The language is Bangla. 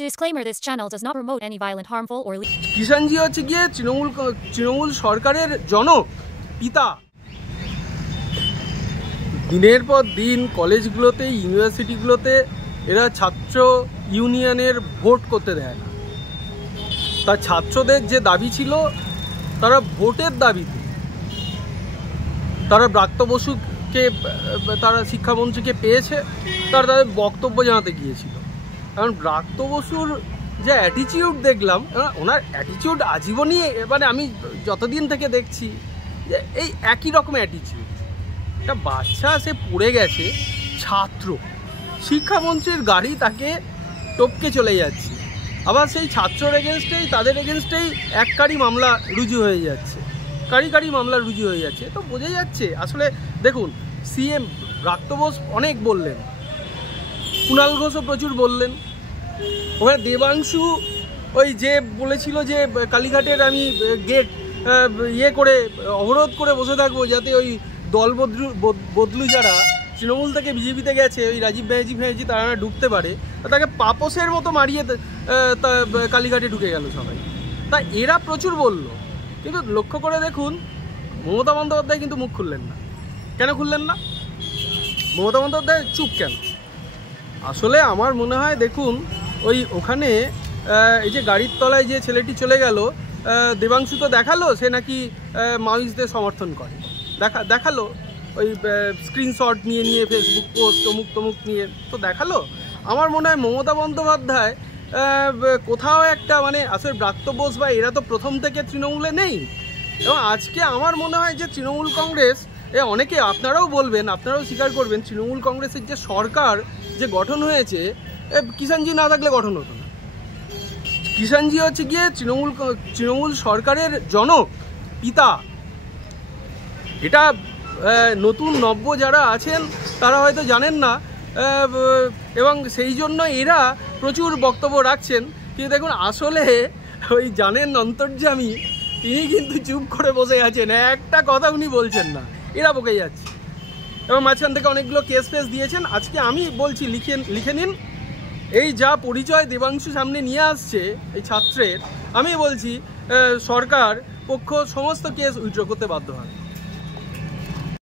Disclaimer: This channel does not promote any violent, harmful, or Kishanji হচ্ছে গিয়ে তৃণমূল সরকারের জনক পিতা। দিনের পর দিন কলেজগুলোতে, ইউনিভার্সিটিগুলোতে এরা ছাত্র ইউনিয়নের ভোট করতে দেয় না। তা ছাত্রদের যে দাবি ছিল, তারা ভোটের দাবিতে তারা ব্রাত্য বসুকে, তারা শিক্ষামন্ত্রীকে পেয়েছে, তারা তাদের বক্তব্য জানাতে গিয়েছিল। কারণ ব্রাত্য বসুর যে অ্যাটিটিউড দেখলাম, ওনার অ্যাটিটিউড আজীবনই, মানে আমি যতদিন থেকে দেখছি যে এই একই রকম অ্যাটিটিউড। একটা বাচ্চা সে পড়ে গেছে, ছাত্র, শিক্ষামন্ত্রীর গাড়ি তাকে টপকে চলে যাচ্ছে, আবার সেই ছাত্রর এগেনস্টেই, তাদের এগেনস্টেই এককারি মামলা রুজু হয়ে যাচ্ছে, কারি মামলা রুজু হয়ে যাচ্ছে। তো বোঝা যাচ্ছে আসলে, দেখুন, সিএম ব্রাত্য বোস অনেক বললেন, কুণাল ঘোষও প্রচুর বললেন, ওখানে দেবাংশু ওই যে বলেছিল যে কালীঘাটের আমি গেট করে অবরোধ করে বসে থাকবো, যাতে ওই দল বদলু যারা তৃণমূল থেকে বিজেপিতে গেছে, ওই রাজীব ব্যানার্জি তারা ঢুকতে পারে, তাকে পাপসের মতো মারিয়ে কালীঘাটে ঢুকে গেল সবাই। তা এরা প্রচুর বলল, কিন্তু লক্ষ্য করে দেখুন মমতা বন্দ্যোপাধ্যায় কিন্তু মুখ খুললেন না। কেন খুললেন না? মমতা বন্দ্যোপাধ্যায় চুপ কেন? আসলে আমার মনে হয়, দেখুন, ওখানে এই যে গাড়ির তলায় যে ছেলেটি চলে গেল, দেবাংশু তো দেখালো সে নাকি মাওয়িস্টদের সমর্থন করে, দেখালো ওই স্ক্রিনশট নিয়ে ফেসবুক পোস্ট তমুক নিয়ে তো দেখালো। আমার মনে হয় মমতা বন্দ্যোপাধ্যায় কোথাও একটা, মানে আসলে ব্রাত্য বোস বা এরা তো প্রথম থেকে তৃণমূলে নেই, এবং আজকে আমার মনে হয় যে তৃণমূল কংগ্রেস, অনেকে আপনারাও বলবেন, আপনারাও স্বীকার করবেন, তৃণমূল কংগ্রেসের যে সরকার যে গঠন হয়েছে, কিষাণজি না থাকলে গঠন হতো না। কিষাণজি হচ্ছে গিয়ে তৃণমূল সরকারের জনক পিতা। এটা নতুন নব্য যারা আছেন তারা হয়তো জানেন না, এবং সেই জন্য এরা প্রচুর বক্তব্য রাখছেন। কিন্তু দেখুন, আসলে ওই জানেন অন্তর্যামী, তিনি কিন্তু চুপ করে বসে আছেন, একটা কথা উনি বলছেন না, এরা বকে যাচ্ছে। এবং মাঝখান থেকে অনেকগুলো কেস দিয়েছেন। আজকে আমি বলছি, লিখে নিন, এই যা পরিচয় দেবাংশু সামনে নিয়ে আসছে এই ছাত্রের, আমি বলছি সরকার পক্ষ সমস্ত কেস উইথড্র করতে বাধ্য হয়।